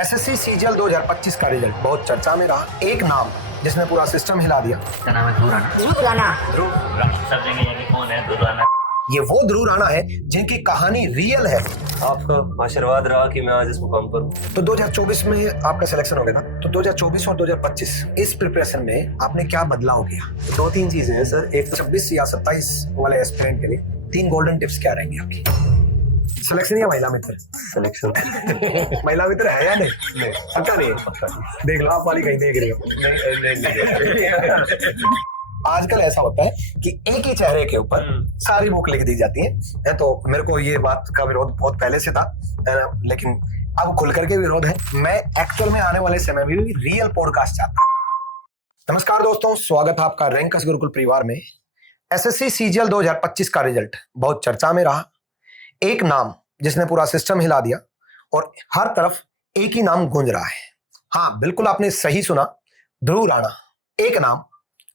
SSC CGL 2025 का result बहुत चर्चा में रहा। एक नाम जिसने पूरा सिस्टम हिला दिया। क्या नाम है? ध्रुव राणा। सब जगह ये कौन है? ध्रुव राणा। ये वो ध्रुव राणा है जिनकी कहानी रियल है। आपका आशीर्वाद रहा कि मैं आज इस मुकाम पर हूँ। तो 2024 में आपका सिलेक्शन हो गया था। तो 2024 और 2025 इस प्रिपरेशन में आपने क्या बदलाव किया? दो तीन चीजें हैं सर। एक 26 या 27 वाले एस्पिरेंट के लिए 3 गोल्डन टिप्स क्या रहेंगे आपकी? सिलेक्शन या महिला मित्र? सिलेक्शन। महिला मित्र है या नहीं? पक्का नहीं है। देख लो आप वाली कहीं देख रही हो। आजकल ऐसा होता है कि एक ही चेहरे के ऊपर सारी बुक लिख दी जाती है। तो मेरे को ये बात का विरोध बहुत पहले से था, लेकिन अब खुल करके विरोध है। मैं एक्चुअल में आने वाले समय में भी रियल पॉडकास्ट चाहता हूँ। नमस्कार दोस्तों, स्वागत है आपका रैंकस गुरुकुल परिवार में। एसएससी सीजीएल 2025 का रिजल्ट बहुत चर्चा में रहा। एक नाम जिसने पूरा सिस्टम हिला दिया और हर तरफ एक ही नाम गूंज रहा है। हाँ, बिल्कुल आपने सही सुना, ध्रुव राणा। एक नाम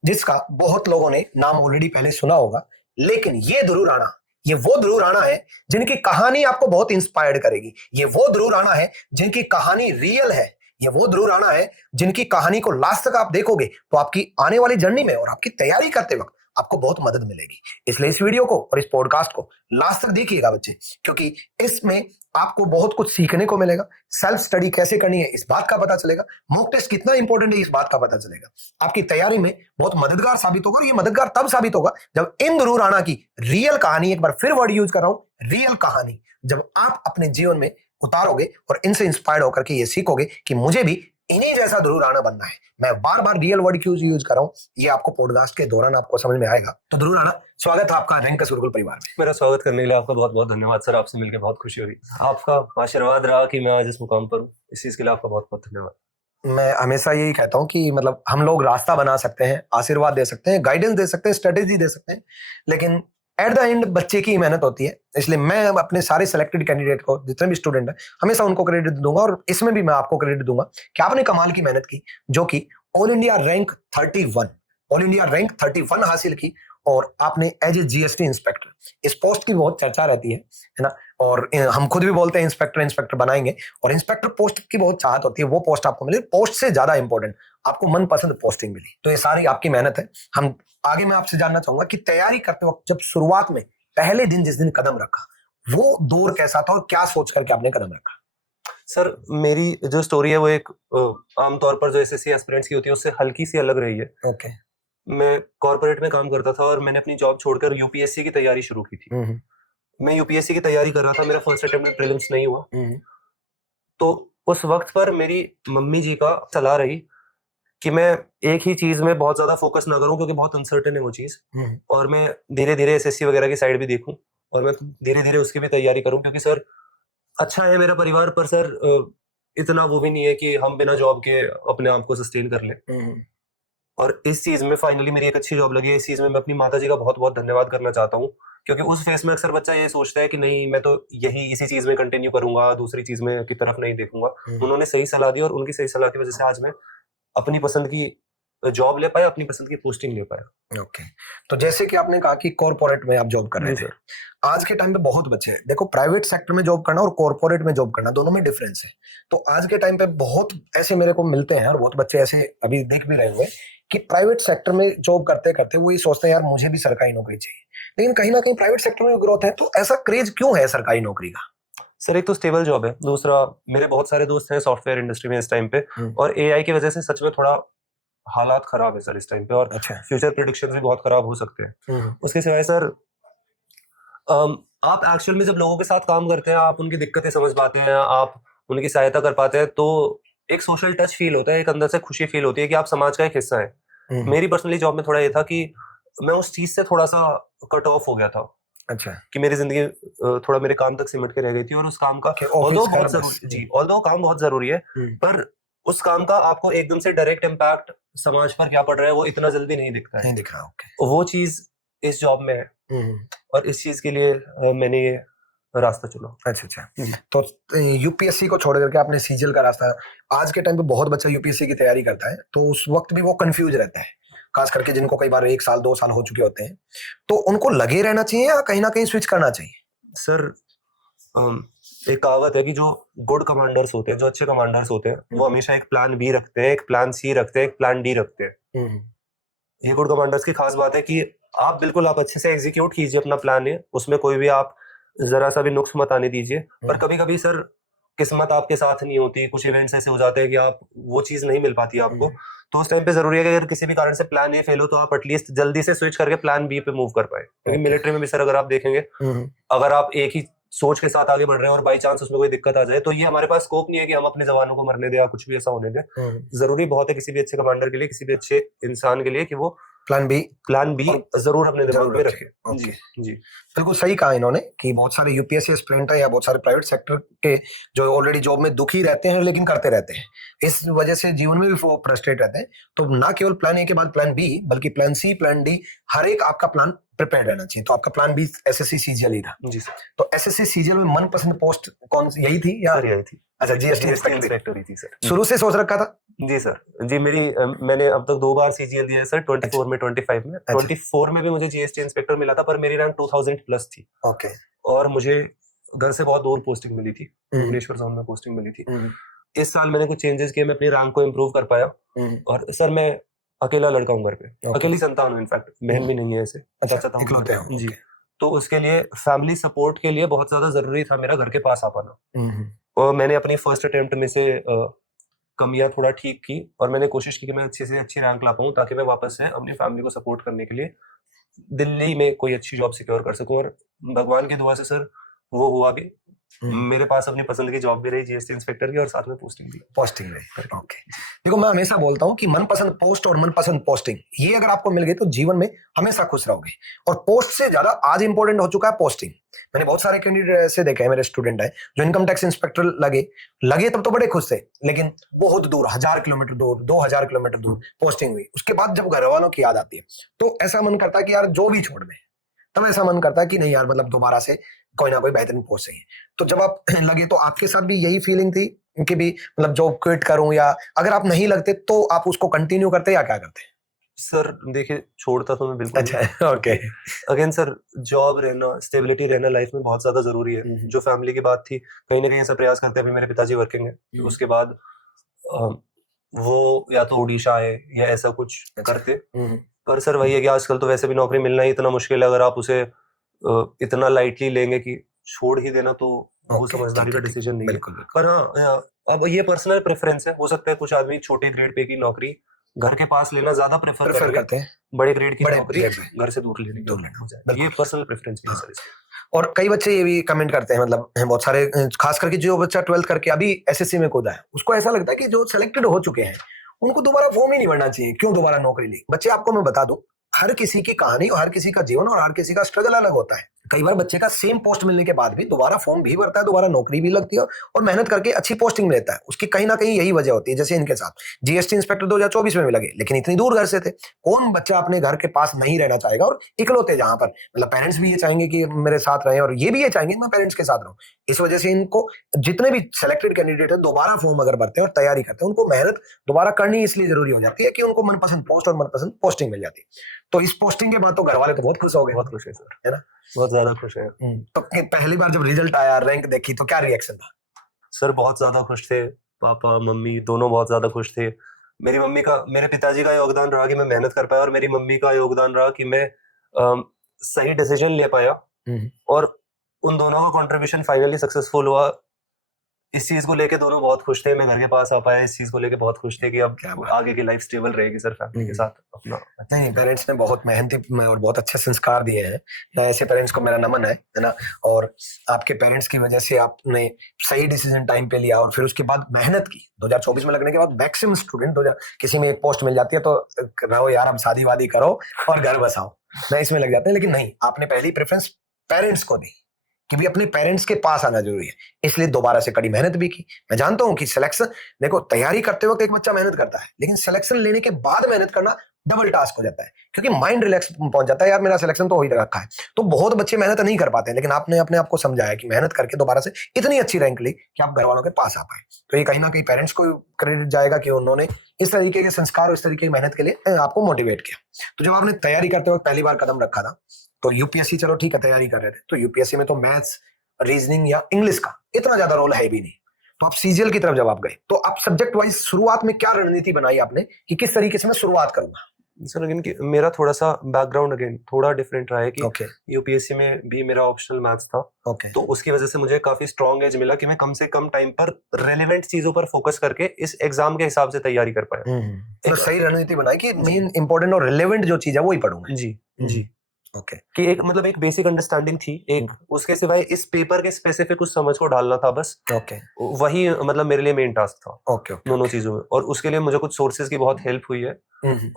जिसका बहुत लोगों ने नाम ऑलरेडी पहले सुना होगा, लेकिन ये ध्रुव राणा, ये वो ध्रुव राणा है जिनकी कहानी आपको बहुत इंस्पायर्ड करेगी। ये वो ध्रुव राणा है जिनकी कहानी रियल है। ये वो ध्रुव राणा है जिनकी कहानी को लास्ट तक आप देखोगे तो आपकी आने वाली जर्नी में और आपकी तैयारी करते वक्त आपको बहुत मदद मिलेगी। इसलिए इस वीडियो को और इस पॉडकास्ट को लास्ट तक देखिएगा बच्चे, क्योंकि इसमें आपको बहुत कुछ सीखने को मिलेगा। सेल्फ स्टडी कैसे करनी है इस बात का पता चलेगा। मॉक टेस्ट कितना इंपॉर्टेंट है इस बात का पता चलेगा। आपकी तैयारी में बहुत मददगार साबित होगा। और ये मददगार तब साबित होगा जब इन ध्रुव राणा की रियल कहानी, एक बार फिर वर्ड यूज कर रहा हूं, रियल कहानी, जब आप अपने जीवन में उतारोगे और इनसे इंस्पायर्ड होकर के ये सीखोगे कि मुझे भी इन्हीं जैसा ध्रुव राणा बनना है। मैं बार बार रियल वर्ड क्यों यूज कर रहा हूं, ये आपको पॉडकास्ट के दौरान आपको समझ में आएगा। तो ध्रुव राणा, स्वागत है आपका रैंकस गुरुकुल परिवार में। मेरा स्वागत करने के लिए आपका बहुत बहुत धन्यवाद सर। आपसे मिलकर बहुत खुशी हुई। आपका आशीर्वाद रहा कि मैं आज इस मुकाम पर हूँ। इस चीज के लिए आपका बहुत बहुत धन्यवाद। मैं हमेशा यही कहता हूं कि मतलब हम लोग रास्ता बना सकते हैं, आशीर्वाद दे सकते हैं, गाइडेंस दे सकते हैं, स्ट्रेटेजी दे सकते हैं, लेकिन एट द एंड बच्चे की मेहनत होती है। इसलिए मैं अपने सारे सिलेक्टेड कैंडिडेट को, जितने भी स्टूडेंट हैं, हमेशा उनको क्रेडिट दूंगा। और इसमें भी मैं आपको क्रेडिट दूंगा कि आपने कमाल की मेहनत की, जो कि ऑल इंडिया रैंक 31 हासिल की। और आपने एज ए जीएसटी इंस्पेक्टर, इस पोस्ट की बहुत चर्चा रहती है ना, और हम खुद भी बोलते हैं इंस्पेक्टर बनाएंगे, और इंस्पेक्टर पोस्ट की बहुत चाहत होती है। वो पोस्ट आपको मिली, पोस्ट से ज्यादा इंपॉर्टेंट आपको मनपसंद पोस्टिंग मिली। तो ये सारी आपकी मेहनत है। हम आगे मैं आपसे जानना चाहूंगा कि तैयारी करते वक्त जब शुरुआत में पहले दिन जिस दिन कदम रखा, वो दौर कैसा था और क्या सोच करके आपने कदम रखा? सर, मेरी जो स्टोरी है वो एक आमतौर पर जो एसएससी एस्पिरेंट्स की होती है उससे हल्की सी अलग रही है। ओके। मैं कॉर्पोरेट में काम करता था और मैंने अपनी जॉब छोड़कर यूपीएससी की तैयारी शुरू की थी। मैं यूपीएससी की तैयारी कर रहा था। मेरा फर्स्ट अटेम्प्ट में प्रीलिम्स नहीं हुआ। तो उस वक्त पर मेरी मम्मी जी का सलाह रही कि मैं एक ही चीज में बहुत ज्यादा फोकस ना करूं, क्योंकि बहुत अनसर्टेन है वो चीज, और मैं धीरे धीरे एसएससी वगैरह की साइड भी देखूं और मैं धीरे धीरे उसकी भी तैयारी करूं। क्योंकि सर, अच्छा है मेरा परिवार, पर सर इतना वो भी नहीं है कि हम बिना जॉब के अपने आप को सस्टेन कर लें। और इस चीज में फाइनली मेरी एक अच्छी जॉब लगी है। इस चीज में मैं अपनी माता जी का बहुत बहुत धन्यवाद करना चाहता हूँ, क्योंकि उस फेस में अक्सर बच्चा ये सोचता है कि नहीं, मैं तो यही इसी चीज में कंटिन्यू करूंगा, दूसरी चीज में की तरफ नहीं देखूंगा। उन्होंने सही सलाह दी और उनकी सही सलाह की वजह से आज मैं अपनी पसंद की जॉब ले पाया, अपनी पसंद की पोस्टिंग ले पाया। ओके। तो जैसे कि आपने कहा कि कॉर्पोरेट में आप जॉब कर रहे थे, आज के टाइम पे बहुत बच्चे हैं, देखो, प्राइवेट सेक्टर में जॉब करना और कॉर्पोरेट में जॉब करना दोनों में डिफरेंस है। तो आज के टाइम पे बहुत ऐसे मेरे को मिलते हैं और बहुत बच्चे ऐसे अभी देख भी रहे होंगे कि प्राइवेट सेक्टर में जॉब करते करते वो ये सोचते हैं यार मुझे भी सरकारी नौकरी चाहिए, लेकिन कहीं ना कहीं प्राइवेट सेक्टर में ग्रोथ है। तो ऐसा क्रेज क्यों है सरकारी नौकरी का? सर, एक तो स्टेबल जॉब है, दूसरा मेरे बहुत सारे दोस्त हैं सॉफ्टवेयर इंडस्ट्री में इस टाइम पे, और एआई की वजह से सच में थोड़ा हालात खराब है सर इस टाइम पे, और फ्यूचर प्रेडिक्शंस भी बहुत खराब हो सकते हैं। उसके सिवाय सर, आप एक्चुअल में जब लोगों के साथ काम करते हैं, आप उनकी दिक्कतें समझ पाते हैं, आप उनकी सहायता कर पाते हैं, तो एक सोशल टच फील होता है, एक अंदर से खुशी फील होती है कि आप समाज का एक हिस्सा है। मेरी पर्सनली जॉब में थोड़ा ये था कि मैं उस चीज से थोड़ा सा कट ऑफ हो गया था। अच्छा। कि मेरी जिंदगी थोड़ा मेरे काम तक सिमट के रह गई थी, और उस काम का ऑल्दो काम बहुत जरूरी है, पर उस काम का आपको एकदम से डायरेक्ट इम्पैक्ट समाज पर क्या पड़ रहा है वो इतना जल्दी नहीं दिखता है। नहीं दिख रहा। वो चीज इस जॉब में है, और इस चीज के लिए मैंने ये रास्ता चुना। अच्छा। तो यूपीएससी को छोड़ करके आपने सीजीएल का रास्ता, आज के टाइम पे बहुत बच्चा यूपीएससी की तैयारी करता है, तो उस वक्त भी वो कंफ्यूज रहता है, खास करके जिनको कई बार 1 साल 2 साल हो चुके होते हैं। तो उनको लगे रहना चाहिए या कहीं ना कहीं स्विच करना चाहिए? सर, एक कहावत है कि जो गुड कमांडर्स होते हैं, जो अच्छे कमांडर्स होते हैं, वो हमेशा एक प्लान बी रखते हैं, एक प्लान सी रखते हैं, एक प्लान डी रखते हैं। ये गुड कमांडर्स की खास बात है कि आप अच्छे से एग्जीक्यूट कीजिए अपना प्लान है, उसमें कोई भी आप जरा सा भी नुक्स मत आने दीजिए। पर कभी कभी सर किस्मत आपके साथ नहीं होती, कुछ इवेंट्स ऐसे हो जाते हैं कि आप वो चीज नहीं मिल पाती आपको, तो उस टाइम पे जरूरी है कि अगर किसी भी कारण से प्लान ए फेल हो तो आप एटलीस्ट जल्दी से स्विच करके प्लान बी पे मूव कर पाए। क्योंकि मिलिट्री में भी सर अगर आप देखेंगे, अगर आप एक ही सोच के साथ आगे बढ़ रहे हैं और बाई चांस उसमें कोई दिक्कत आ जाए, तो ये हमारे पास स्कोप नहीं है कि हम अपने जवानों को मरने दें या कुछ भी ऐसा होने दें। जरूरी बहुत है किसी भी अच्छे कमांडर के लिए, किसी भी अच्छे इंसान के लिए, कि वो प्लान बी जरूर अपने दिमाग में रखे। जी जी बिल्कुल सही कहा इन्होंने कि बहुत सारे यूपीएससी एस्पिरेंट है या बहुत सारे प्राइवेट सेक्टर के जो ऑलरेडी जॉब में दुखी रहते हैं लेकिन करते रहते हैं, इस वजह से जीवन में भी वो फ्रस्ट्रेट रहते हैं। तो ना केवल प्लान ए के बाद प्लान बी, बल्कि प्लान सी, प्लान डी, हर एक आपका प्लान प्रिपेयर रहना चाहिए। तो आपका प्लान बी एसएससी सीजीएल ही था। जी सर। तो एसएससी सीजीएल में मनपसंद पोस्ट कौन सी, यही थी या? यही थी। अच्छा, जीएसटी इंस्पेक्टर ही थी सर। शुरू से सोच रखा था? जी सर। जी मैंने अब तक 2 बार सीजीएल दिया है सर, 24 में, 25 में। 24 में भी मुझे जीएसटी इंस्पेक्टर मिला था, पर मेरी रैंक 2000 प्लस थी। ओके। और मुझे घर से बहुत दूर पोस्टिंग मिली थी, भुवनेश्वर जोन में पोस्टिंग मिली थी। इस साल मैंने कुछ चेंजेस किए, मैं अपनी रैंक को इम्प्रूव कर पाया। और सर मैं अकेला लड़का हूँ घर पे, अकेली संतान हूँ, इनफैक्ट बहन भी नहीं है ऐसे। अच्छा, जी। तो उसके लिए फैमिली सपोर्ट के लिए बहुत ज्यादा जरूरी था मेरा घर के पास आ पाना। और मैंने अपनी फर्स्ट अटेम्प्ट में से कमियां थोड़ा ठीक की और मैंने कोशिश की कि मैं अच्छे से अच्छी रैंक ला पाऊँ, ताकि मैं वापस से अपनी फैमिली को सपोर्ट करने के लिए दिल्ली में कोई अच्छी जॉब सिक्योर कर सकूं। और भगवान की दुआ से सर वो हुआ भी। मेरे पास अपनी पसंद की जॉब भी रही, जीएसटी इंस्पेक्टर की, और साथ में पोस्टिंग रही। ओके। देखो, मैं हमेशा बोलता हूँ कि मनपसंद पोस्ट और मनपसंद पोस्टिंग, ये अगर आपको मिल गई तो जीवन में हमेशा खुश रहोगे। और पोस्ट से ज्यादा आज इंपॉर्टेंट हो चुका है पोस्टिंग। मैंने बहुत सारे कैंडिडेट ऐसे देखे हैं, मेरे स्टूडेंट है जो इनकम टैक्स इंस्पेक्टर लगे तब तो बड़े खुश थे, लेकिन बहुत दूर, 1000 किलोमीटर दूर, 2000 किलोमीटर दूर पोस्टिंग हुई। उसके बाद जब घर वालों की याद आती है तो ऐसा मन करता है कि यार जो भी छोड़ दे, तब ऐसा मन करता है कि नहीं यार, मतलब दोबारा से कोई ना कोई बेहतरीन पोस्ट चाहिए। तो जब आप लगे तो आपके साथ भी यही फीलिंग थी कि भी मतलब जॉब क्विट करूं, या अगर आप नहीं लगते तो आप उसको कंटिन्यू करते या क्या करते? सर देखिए, छोड़ता तो मैं बिल्कुल। अच्छा, ओके। अगेन सर, जॉब रहना, स्टेबिलिटी रहना लाइफ में बहुत ज्यादा जरूरी है। जो फैमिली की बात थी, कहीं ना कहीं ऐसा प्रयास करते हैं। अभी मेरे पिताजी वर्किंग है, उसके बाद वो या तो उड़ीसा आए या ऐसा कुछ करते। पर सर वही है कि आजकल तो वैसे भी नौकरी मिलना ही इतना मुश्किल है। अगर आप उसे इतना लाइटली लेंगे कि छोड़ ही देना, तो वो समझदारी का डिसीजन नहीं है। पर हाँ, अब ये पर्सनल प्रेफरेंस है। हो सकता है कुछ आदमी छोटे ग्रेड पे की नौकरी घर के पास लेना ज्यादा प्रेफर करते हैं, बड़े ग्रेड की नौकरी घर से दूर लेने। ये पर्सनल प्रेफरेंस है सर इसमें। और कई बच्चे ये भी कमेंट करते हैं, मतलब बहुत सारे, खास करके जो बच्चा 12th करके अभी एसएससी में कूदा है, उसको ऐसा लगता है कि जो सेलेक्टेड हो चुके हैं उनको दोबारा फॉर्म ही नहीं भरना चाहिए, क्यों दोबारा नौकरी ली। बच्चे, आपको मैं बता दूं, हर किसी की कहानी और हर किसी का जीवन और हर किसी का स्ट्रगल अलग होता है। कई बार बच्चे का सेम पोस्ट मिलने के बाद भी दोबारा फॉर्म भी भरता है, दोबारा नौकरी भी लगती है और मेहनत करके अच्छी पोस्टिंग में लेता है। उसकी कहीं ना कहीं यही वजह होती है। जैसे इनके साथ जीएसटी इंस्पेक्टर 2024 में भी लगे, लेकिन इतनी दूर घर से थे। कौन बच्चा अपने घर के पास नहीं रहना चाहेगा? और इकलौते जहां पर मतलब पेरेंट्स भी ये चाहेंगे कि मेरे साथ रहें, और ये भी ये चाहेंगे मैं पेरेंट्स के साथ रहूं। इस वजह से इनको जितने भी सिलेक्टेड कैंडिडेट है, दोबारा फॉर्म अगर भरते हैं और तैयारी करते हैं, उनको मेहनत दोबारा करनी इसलिए जरूरी हो जाती है कि उनको मनपसंद पोस्ट और मनपसंद पोस्टिंग मिल जाती है। तो इस पोस्टिंग के बाद तो घर वाले तो बहुत खुश हो गए। बहुत खुश है सर, है ना? बहुत ज्यादा खुश है। तो पहली बार जब रिजल्ट आया, रैंक देखी, तो क्या रिएक्शन था? सर बहुत ज्यादा खुश थे। पापा मम्मी दोनों बहुत ज्यादा खुश थे। मेरे पिताजी का योगदान रहा कि मैं मेहनत कर पाया, और मेरी मम्मी का योगदान रहा कि मैं सही डिसीजन ले पाया। और उन दोनों का कंट्रीब्यूशन फाइनली सक्सेसफुल हुआ। इस चीज को लेके दोनों बहुत खुश थे। मैं घर के पास आ पाया, इस चीज को लेके बहुत खुश थे कि अब आगे की लाइफ स्टेबल रहेगी सर फैमिली के साथ अपना। नहीं, पेरेंट्स ने बहुत मेहनती और बहुत अच्छे संस्कार दिए हैं। ऐसे पेरेंट्स को मेरा नमन है ना। और आपके पेरेंट्स की वजह से आपने सही डिसीजन टाइम पे लिया और फिर उसके बाद मेहनत की। 2024 में लगने के बाद मैक्सिमम स्टूडेंट किसी में एक पोस्ट मिल जाती है तो रहो यार, अब शादी वादी करो और घर बसाओ, मैं इसमें लग जाते हैं। लेकिन नहीं, आपने पहली प्रेफरेंस पेरेंट्स को दी कि भी अपने पेरेंट्स के पास आना जरूरी है, इसलिए दोबारा से कड़ी मेहनत भी की। मैं जानता हूं कि सिलेक्शन, देखो, तैयारी करते वक्त एक बच्चा मेहनत करता है, लेकिन सिलेक्शन लेने के बाद मेहनत करना डबल टास्क हो जाता है, क्योंकि माइंड रिलैक्स पहुंच जाता है, यार मेरा सिलेक्शन तो हो ही रखा है। तो बहुत बच्चे मेहनत नहीं कर पाते हैं, लेकिन आपने अपने आप को समझाया कि मेहनत करके दोबारा से इतनी अच्छी रैंक ली कि आप घर वालों के पास आ पाए। तो ये कहीं ना कहीं पेरेंट्स को क्रेडिट जाएगा कि उन्होंने इस तरीके के संस्कार और इस तरीके की मेहनत के लिए आपको मोटिवेट किया। तो जब आपने तैयारी करते वक्त पहली बार कदम रखा था, तो यूपीएससी, चलो ठीक है, तैयारी कर रहे थे, तो यूपीएससी में तो मैथ्स रीजनिंग या इंग्लिश का इतना ज्यादा रोल है भी नहीं। तो आप सीजीएल की तरफ जब आप गए तो आप सब्जेक्ट वाइज शुरुआत में क्या रणनीति बनाई आपने कि किस तरीके से मैं शुरुआत करूंगा? सर अगेन कि मेरा थोड़ा सा बैकग्राउंड अगेन थोड़ा डिफरेंट रहा है कि ओके यूपीएससी में भी मेरा ऑप्शनल मैथ्स था, ओके तो उसकी वजह से मुझे काफी स्ट्रॉन्ग एज मिला कि मैं कम से कम टाइम पर रेलेवेंट चीजों पर फोकस करके इस एग्जाम के हिसाब से तैयारी कर पाया। तो सही रणनीति बनाई कि मेन इंपॉर्टेंट और रिलेवेंट जो चीज है वो ही पढ़ूंगा। जी जी ओके कि एक मतलब एक बेसिक अंडरस्टैंडिंग थी, एक उसके सिवाय इस पेपर के स्पेसिफिक कुछ समझ को डालना था बस, ओके वही मतलब मेरे लिए मेन टास्क था ओके दोनों चीजों में। और उसके लिए मुझे कुछ सोर्सेज की बहुत हेल्प हुई है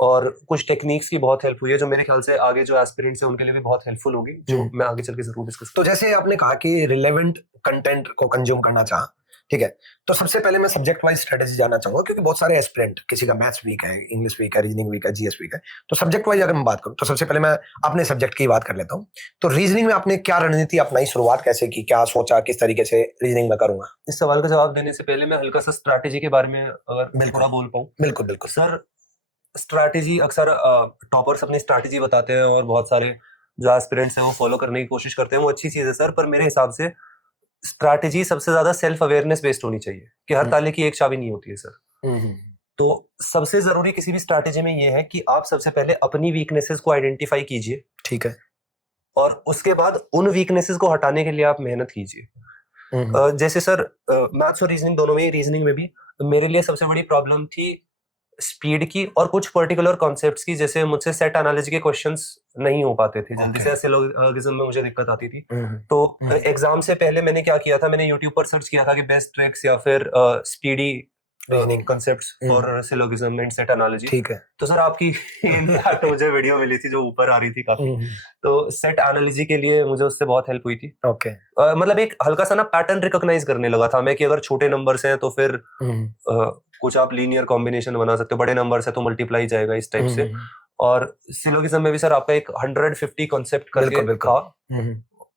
और कुछ टेक्निक्स की बहुत हेल्प हुई है जो मेरे ख्याल से आगे जो एस्पिरेंट्स हैं उनके लिए भी बहुत हेल्पफुल होगी, जो मैं आगे चल के जरूर डिस्कस। तो जैसे आपने कहा कि रिलेवेंट कंटेंट को कंज्यूम करना चाहा, ठीक है, तो सबसे पहले मैं सब्जेक्ट वाइज स्ट्रेटेजी जानना चाहूंगा क्योंकि बहुत सारे एस्पिरेंट, किसी का मैथ्स वीक है, इंग्लिश वीक है, रीजनिंग वीक है, जीएस वीक है, तो सब्जेक्ट वाइज अगर मैं बात करूं तो सबसे पहले मैं अपने सब्जेक्ट की बात कर लेता हूं। तो रीजनिंग में आपने क्या रणनीति अपनाई, शुरुआत कैसे की, क्या सोचा, किस तरीके से रीजनिंग में करूंगा? इस सवाल का जवाब देने से पहले मैं हल्का सा स्ट्रैटेजी के बारे में अगर बिल्कुल। थोड़ा बोल पाऊं। बिल्कुल बिल्कुल सर स्ट्रैटेजी अक्सर टॉपर्स अपनी स्ट्रैटेजी बताते हैं और बहुत सारे जो एस्पिरेंट्स हैं वो फॉलो करने की कोशिश करते हैं, वो अच्छी चीज है सर, पर मेरे हिसाब से स्ट्रैटेजी सबसे ज्यादा सेल्फ अवेयरनेस बेस्ड होनी चाहिए कि हर ताले की एक चाबी नहीं होती है सर। तो सबसे जरूरी किसी भी स्ट्रैटेजी में ये है कि आप सबसे पहले अपनी वीकनेसेस को आइडेंटिफाई कीजिए, ठीक है, और उसके बाद उन वीकनेसेस को हटाने के लिए आप मेहनत कीजिए। जैसे सर मैथ्स और रीजनिंग दोनों में ही, रीजनिंग में भी मेरे लिए सबसे बड़ी प्रॉब्लम थी स्पीड की और कुछ पर्टिकुलर कॉन्सेप्ट्स की, जैसे मुझसे सेट एनालिसिस के क्वेश्चंस नहीं हो पाते थे जल्दी से, सिलोगिज्म में मुझे दिक्कत आती थी। तो एग्जाम से पहले मैंने क्या किया था, मैंने यूट्यूब पर सर्च किया था कि बेस्ट ट्रिक्स या फिर speedy reasoning concepts for syllogism and set analysis. ठीक है, तो सर आपकी इनफैक्ट मुझे वीडियो मिली थी जो ऊपर आ रही थी काफी, तो सेट एनालिसिस के लिए मुझे उससे बहुत हेल्प हुई थी। ओके मतलब एक हल्का सा ना पैटर्न रिकॉग्नाइज करने लगा था मैं कि अगर छोटे नंबर्स हैं तो फिर कुछ आप लीनियर कॉम्बिनेशन बना सकते हो, बड़े नंबर है तो मल्टीप्लाई जाएगा इस टाइप से। और सिलोगिज्म में भी सर आपका एक 150 कॉन्सेप्ट करके था,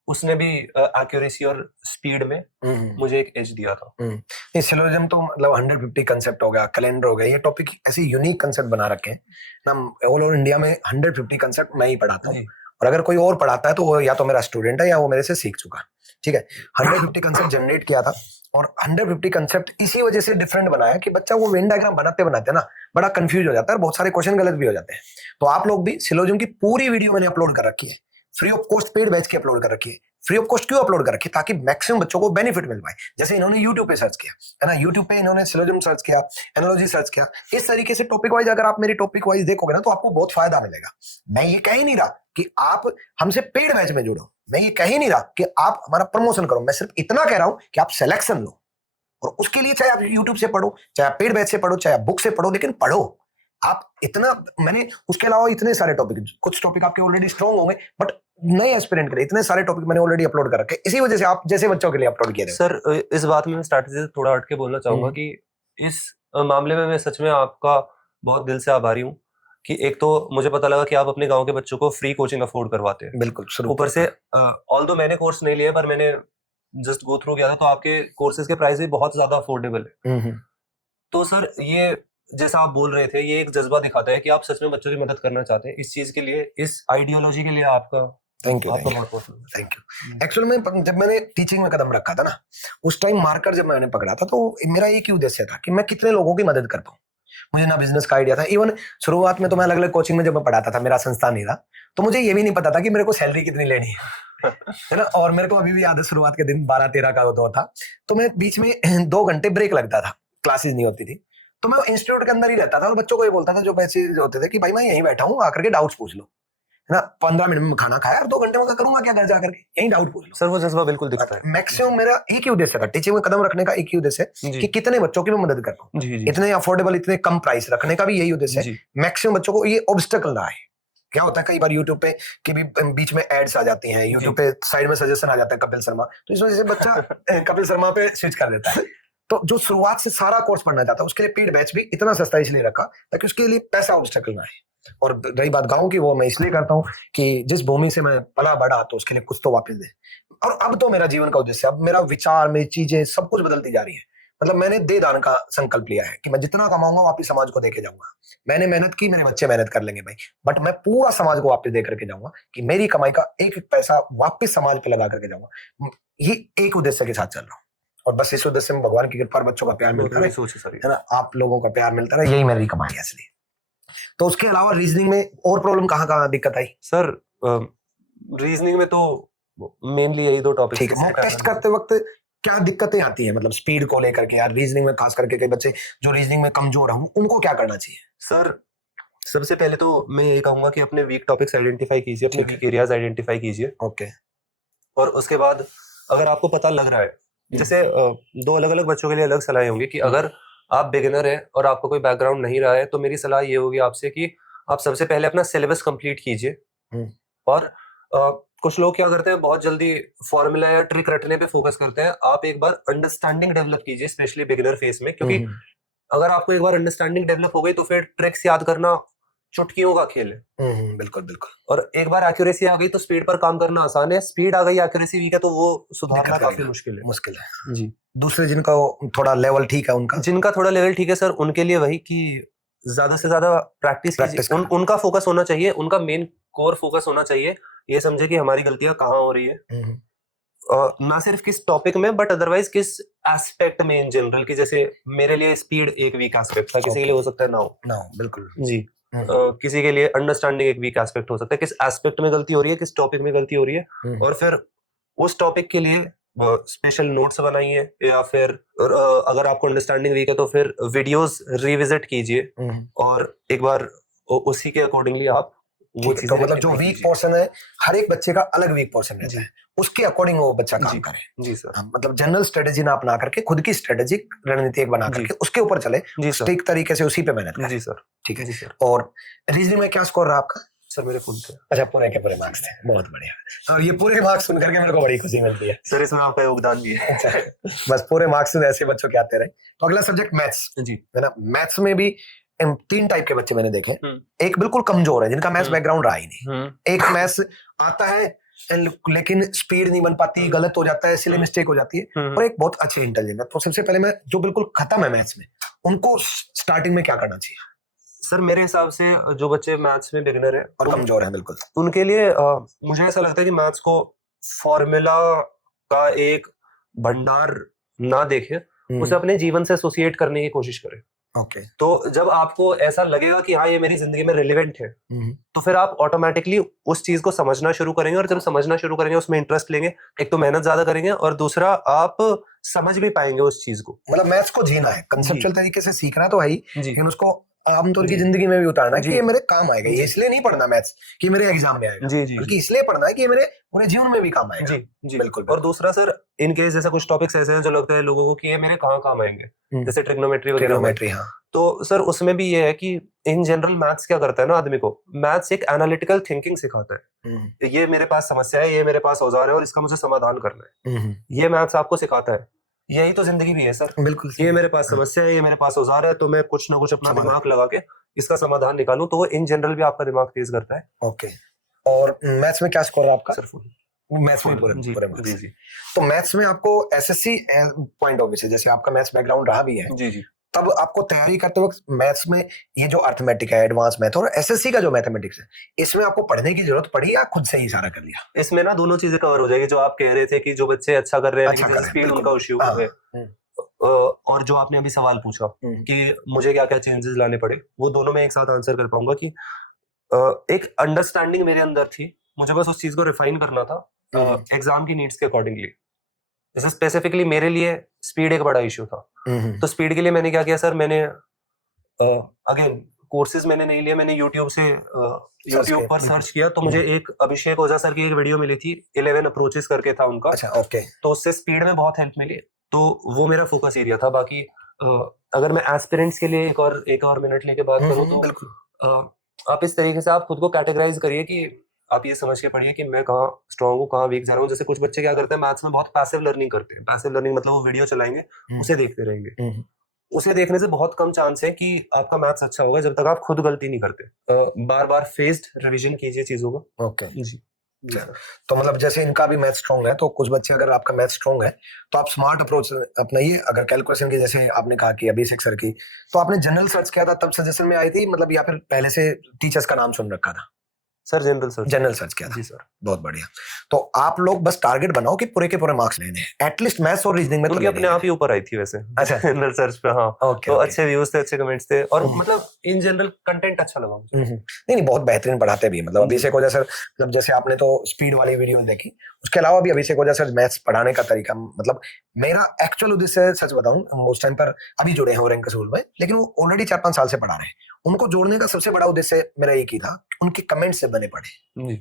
उसने भी एक्यूरेसी और स्पीड में मुझे एक एज दिया था। ये सिलोगिज्म तो मतलब 150 कंसेप्ट हो गया, कैलेंडर हो गया, ये टॉपिक ऐसे यूनिक कंसेप्ट बना रखे हैं ना, ऑल ओवर इंडिया में 150 कंसेप्ट मैं ही पढ़ाता हूँ, और अगर कोई और पढ़ाता है तो वो या तो मेरा स्टूडेंट है या वो मेरे से सीख चुका, ठीक है। 150 कंसेप्ट जनरेट किया था और 150 कंसेप्ट इसी वजह से डिफरेंट बनाया कि बच्चा वो वेन डायग्राम बनाते बनाते ना बड़ा कंफ्यूज हो जाता है और बहुत सारे क्वेश्चन गलत भी हो जाते हैं। तो आप लोग भी सिलोगिज्म की पूरी वीडियो मैंने अपलोड कर रखी है, free of cost paid batch की अपलोड कर रखी है। फ्री ऑफ कॉस्ट क्यों अपलोड कर रखी है? ताकि मैक्सिमम बच्चों को बेनिफिट मिल पाए। जैसे इन्होंने यूट्यूब पे सर्च किया है ना, यूट्यूब पे इन्होंने सिलोगिज्म सर्च किया, एनालॉजी सर्च किया, इस तरीके से टॉपिक वाइज अगर आप मेरी टॉपिक वाइज देखोगे ना तो आपको बहुत फायदा मिलेगा। मैं ये कह ही नहीं रहा कि आप हमसे पेड बैच में जुड़ो, मैं ये कह ही नहीं रहा कि आप हमारा प्रमोशन करो, मैं सिर्फ इतना कह रहा हूं कि आप सिलेक्शन लो, और उसके लिए चाहे आप यूट्यूब से पढ़ो, चाहे आप पेड बैच से पढ़ो, चाहे आप बुक से पढ़ो, लेकिन पढ़ो आप इतना। मैंने उसके अलावा इतने सारे टॉपिक, कुछ टॉपिक आपके ऑलरेडी स्ट्रॉन्ग होंगे बट नए एस्पिरेंट के लिए इतने सारे टॉपिक मैंने ऑलरेडी अपलोड कर रखे, इसी वजह से आप जैसे बच्चों के लिए अपलोड किए थे। सर इस बात में मैं स्ट्रैटेजी से थोड़ा हट के बोलना चाहूंगा कि इस मामले में मैं सच में आपका बहुत दिल से आभारी हूँ कि एक तो मुझे पता लगा कि आप अपने गांव के बच्चों को फ्री कोचिंग अफोर्ड करवाते हैं। बिल्कुल, ऊपर से ऑल्दो मैंने कोर्स नहीं लिया पर मैंने जस्ट गो थ्रू किया था, तो आपके कोर्सेज के प्राइस भी बहुत ज्यादा अफोर्डेबल है। तो सर ये जैसा आप बोल रहे थे, ये एक जज्बा दिखाता है कि आप सच में बच्चों की मदद करना चाहते हैं। इस चीज के लिए, इस आइडियोलॉजी के लिए आपका thank you, thank you. Actual में जब मैंने टीचिंग में कदम रखा था ना, उस टाइम मार्कर जब मैंने पकड़ा था तो मेरा एक ही उद्देश्य था कि मैं कितने लोगों की मदद कर पाऊं। मुझे ना बिजनेस का आइडिया था, इवन शुरुआत में तो मैं अलग अलग कोचिंग में जब मैं पढ़ाता था, मेरा संस्थान नहीं था, तो मुझे ये भी नहीं पता था कि मेरे को सैलरी कितनी लेनी है ना। और मेरे को अभी भी याद है शुरुआत के दिन 12-13 का दौर था, तो मैं बीच में 2 घंटे ब्रेक लगता था, क्लासेस नहीं होती थी, तो मैं इंस्टीट्यूट के अंदर ही रहता था और बच्चों को ये बोलता था जो पैसे होते थे कि भाई मैं यहीं बैठा हूँ, आकर के डाउट्स पूछ लो, है ना। 15 मिनट में खाना खाया और 2 घंटे में करूंगा क्या घर जाकर के, यहीं डाउट पूछ लो। सर वो जज्बा बिल्कुल दिखता है। मैक्सिमम मेरा एक ही उद्देश्य था टीचिंग में कदम रखने का, एक ही उद्देश्य कि कितने बच्चों की मैं मदद कर पाऊं, इतने अफोर्डेबल, इतने कम प्राइस रखने का भी यही उद्देश्य है। मैक्सिमम बच्चों को ये ऑब्स्टेकल ना है। क्या होता है कई बार यूट्यूब पे कि भी बीच में एड्स आ जाती हैं, यूट्यूब पे साइड में सजेशन आ जाता है कपिल शर्मा, तो इस वजह से बच्चा कपिल शर्मा पे स्विच कर देता है। तो जो शुरुआत से सारा कोर्स पढ़ना चाहता है उसके लिए पेड बैच भी इतना सस्ता इसलिए रखा ताकि उसके लिए पैसा ऑब्स्टेकल ना है। और रही बात गाँव की, वो मैं इसलिए करता हूँ कि जिस भूमि से मैं पला बढ़ा तो उसके लिए कुछ तो वापस दे। और अब तो मेरा जीवन का उद्देश्य, अब मेरा विचार, मेरी चीजें सब कुछ बदलती जा रही है। मतलब मैंने दे दान का संकल्प लिया है कि मैं जितना कमाऊंगा वापिस समाज को देके जाऊंगा। मैंने मेहनत की, मेरे बच्चे मेहनत कर लेंगे भाई, बट मैं पूरा समाज को वापस दे करके जाऊंगा कि मेरी कमाई का एक एक पैसा वापस समाज पे लगा करके जाऊंगा। ये एक उद्देश्य के साथ चल रहा हूँ और बस इस उद्देश्य में भगवान की कृपा और बच्चों का प्यार मिलता रहे, सोच है है ना, आप लोगों का प्यार मिलता रहे, यही मेरी कमाई है असली। तो उसके अलावा रीजनिंग में और प्रॉब्लम कहाँ दिक्कत आई? सर रीजनिंग में तो मेनली यही दो टॉपिक। ठीक है, मॉक टेस्ट करते वक्त क्या दिक्कतें आती हैं, मतलब स्पीड को लेकर के? यार रीजनिंग में खास करके कई बच्चे जो रीजनिंग में कमजोर हैं उनको क्या करना चाहिए? सर सबसे पहले तो मैं ये कहूंगा कि अपने वीक टॉपिक्स आइडेंटिफाई कीजिए, अपने वीक एरियाज आइडेंटिफाई कीजिए। ओके। और उसके बाद अगर आपको पता लग रहा है, जैसे दो अलग अलग बच्चों के लिए अलग सलाह होंगी कि अगर आप बिगिनर है और आपको कोई बैकग्राउंड नहीं रहा है तो मेरी सलाह ये होगी आपसे कि आप सबसे पहले अपना सिलेबस कंप्लीट कीजिए। और कुछ लोग क्या करते हैं, बहुत जल्दी फॉर्मूला या ट्रिक रटने पे फोकस करते हैं। आप एक बार अंडरस्टैंडिंग डेवलप कीजिए, स्पेशली बिगिनर फेज में, क्योंकि अगर आपको एक बार अंडरस्टैंडिंग डेवलप हो गई तो फिर ट्रिक्स याद करना चुटकियों का खेल है। बिल्कुल बिल्कुल। और एक बार एक्यूरेसी आ गई तो स्पीड पर काम करना आसान है, स्पीड आ गई एक्यूरेसी वीक है तो वो सुधारना काफी मुश्किल है जी। दूसरे जिनका थोड़ा लेवल ठीक है, जिनका थोड़ा लेवल ठीक है सर, उनके लिए वही कि ज्यादा से ज्यादा प्रैक्टिस कीजिए। उनका फोकस होना चाहिए, उनका मेन कोर फोकस होना चाहिए, ये समझे कि हमारी गलतियां कहाँ हो रही है, ना सिर्फ किस टॉपिक में बट अदरवाइज किस एस्पेक्ट में इन जनरल। की जैसे मेरे लिए स्पीड एक वीक एस्पेक्ट था, किसी के लिए हो सकता है ना हो। बिल्कुल जी। किसी के लिए अंडरस्टैंडिंग एक वीक एस्पेक्ट हो सकता है, किस एस्पेक्ट में गलती हो रही है, किस टॉपिक में गलती हो रही है, और फिर उस टॉपिक के लिए स्पेशल नोट्स बनाइए, या फिर अगर आपको अंडरस्टैंडिंग वीक है तो फिर वीडियोस रिविजिट कीजिए और एक बार उसी के अकॉर्डिंगली आप वो चीजें। तो मतलब जो वीक पोर्शन है, हर एक बच्चे का अलग वीक पोर्शन रहता है, उसके अकॉर्डिंग वो बच्चा काम करे। जी सर। मतलब जनरल स्ट्रेटेजी ना अपना करके खुद की स्ट्रेटेजिक रणनीति एक बना करके उसके ऊपर चले, स्ट्रिक्ट तरीके से उसी पे मेहनत करे। जी सर। ठीक है जी सर। और रीजनिंग में क्या स्कोर रहा आपका? सर मेरे फुल थे। अच्छा, पूरे के पूरे मार्क्स थे, बहुत बढ़िया। और ये पूरे मार्क्स सुन करके मेरे को बड़ी खुशी मिलती है सर, इसमें आपका योगदान भी है। बस पूरे मार्क्स ऐसे बच्चों के आते रहे। तो अगला सब्जेक्ट मैथ्स जी, है ना। मैथ्स में भी 3 टाइप के बच्चे मैंने देखे। एक बिल्कुल कमजोर है, जिनका मैथ्स बैकग्राउंड रहा ही नहीं। एक मैथ्स आता है लेकिन स्पीड नहीं बन पाती, गलत हो जाता है, इसलिए मिस्टेक हो जाती है। और एक बहुत अच्छे इंटेलिजेंट है। तो सबसे पहले मैं जो बिल्कुल खत्म है मैथ्स में, उनको स्टार्टिंग में क्या करना चाहिए? सर मेरे हिसाब से जो बच्चे मैथ्स में बिगिनर है और कमजोर है बिल्कुल, उनके लिए मुझे ऐसा लगता है कि मैथ्स को फॉर्मूला का एक भंडार ना देखें, उसे अपने जीवन से एसोसिएट करने की कोशिश करें। ओके। तो जब आपको ऐसा लगेगा कि हाँ ये मेरी जिंदगी में रिलेवेंट है, तो फिर आप ऑटोमेटिकली उस चीज को समझना शुरू करेंगे, और जब समझना शुरू करेंगे उसमें इंटरेस्ट लेंगे, एक तो मेहनत ज्यादा करेंगे और दूसरा आप समझ भी पाएंगे उस चीज को। मतलब मैथ्स को जीना है, कंसेप्चुअल तरीके से सीखना तो है ही, लेकिन उसको आमतौर की जिंदगी में भी उतारना है कि ये मेरे काम आएगा। ये इसलिए नहीं पढ़ना मैथ्स कि मेरे एग्जाम में आएगा, बल्कि इसलिए पढ़ना है कि ये मेरे पूरे जीवन में भी काम आएगा। जी बिल्कुल। और दूसरा सर, इन केस जैसे कुछ टॉपिक्स ऐसे हैं जो लगता है लोगों को कि ये मेरे कहाँ काम आएंगे, जैसे ट्रिग्नोमेट्री वगैरह। हाँ। तो सर उसमें भी ये है कि इन जनरल मैथ्स क्या करता है ना, आदमी को मैथ्स एक एनालिटिकल थिंकिंग सिखाता है। ये मेरे पास समस्या है, ये मेरे पास औजार है और इसका मुझे समाधान करना है, ये मैथ्स आपको सिखाता है। यही तो जिंदगी भी है सर, बिल्कुल। ये मेरे पास समस्या है, ये मेरे पास औजार है, तो मैं कुछ ना कुछ अपना दिमाग लगा के इसका समाधान निकालूं, तो वो इन जनरल भी आपका दिमाग तेज करता है। ओके। और मैथ्स में क्या स्कोर है आपका? सर फुल मैथ्स में पूरे मार्क्स। जी। तो मैथ्स में आपको एसएससी पॉइंट ऑफ व्यू से, जैसे आपका मैथ्स बैकग्राउंड रहा भी है, जी, तब आपको तैयारी करते वक्त मैथ्स में ये जो अर्थमेटिक है, एडवांस मैथ और एसएससी का जो मैथमेटिक्स है, इसमें आपको पढ़ने की जरूरत पड़ी या खुद से ही सारा कर लिया? इसमें ना दोनों चीजें कवर हो जाएगी। जो आप कह रहे थे कि जो बच्चे अच्छा कर रहे हैं, स्पीड उनका इश्यू है, और जो आपने अभी सवाल पूछा कि मुझे क्या क्या चेंजेस लाने पड़े, वो दोनों मैं एक साथ आंसर कर पाऊंगा। कि एक अंडरस्टैंडिंग मेरे अंदर थी, मुझे बस उस चीज को रिफाइन करना था एग्जाम की नीड्स के अकॉर्डिंगली। जैसे स्पेसिफिकली मेरे लिए स्पीड एक बड़ा इश्यू था, तो स्पीड के लिए मैंने क्या किया सर, मैंने अगेन कोर्सेज मैंने नहीं लिए, मैंने यूट्यूब पर सर्च किया। तो मुझे एक अभिषेक ओझा सर की एक वीडियो मिली थी, 11 अप्रोचेस करके था उनका। अच्छा, ओके। तो उससे स्पीड में बहुत हेल्प मिली, तो वो मेरा फोकस एरिया था। बाकी अगर मैं एस्पिरेंट्स के लिए एक और मिनट लेके बात करूं तो बिल्कुल आप इस तरीके से आप खुद को कैटेगराइज करिए कि आप ये समझ के पढ़िए कि मैं कहाँ स्ट्रांग हूँ, कहाँ वीक जा रहा हूँ। जैसे कुछ बच्चे क्या करते हैं मैथ्स में, बहुत पैसिव लर्निंग करते हैं। पैसिव लर्निंग मतलब वो वीडियो चलाएंगे, उसे देखते रहेंगे। उसे देखने से बहुत कम चांस है कि आपका मैथ्स अच्छा होगा जब तक आप खुद गलती नहीं करते। बार बार फेस्ड रिवीजन कीजिए चीजों को। ओके जी। तो मतलब जैसे इनका भी मैथ स्ट्रॉन्ग है, तो कुछ बच्चे अगर आपका मैथ स्ट्रॉन्ग है तो आप स्मार्ट अप्रोच अपनाइए। अगर कैलकुलेशन की जैसे आपने कहा कि अभिषेक सर की, तो आपने जनरल सर्च किया था तब सजेशन में आई थी, मतलब या फिर पहले से टीचर्स का नाम सुन रखा था? सर जनरल सर्च किया था। जी सर। बहुत बढ़िया। तो आप लोग बस टारगेट बनाओ कि पूरे के पूरे मार्क्स लेने हैं, एटलीस्ट मैथ्स और रीजनिंग में तो उनकी अपने आप ही ऊपर आई थी वैसे। अच्छा। जनरल सर्च पे हाँ। ओके, तो अच्छे व्यूज थे, अच्छे कमेंट्स थे, और मतलब इन जनरल कंटेंट अच्छा लगा मुझे। नहीं बहुत बेहतरीन पढ़ाते भी, मतलब अभिषेक ओझा सर, मतलब जैसे आपने तो स्पीड वाली वीडियो देखी, उसके अलावा भी अभिषेक ओझा सर मैथ्स पढ़ाने का तरीका, मतलब मेरा एक्चुअल उद्देश्य सच बताऊं, उस टाइम पर अभी जुड़े हैं ओरेंग स्कूल में, लेकिन वो ऑलरेडी 4-5 साल से पढ़ा रहे हैं। उनको जोड़ने का सबसे बड़ा उद्देश्य मेरा एक ही था, उनके कमेंट से बने पढ़े।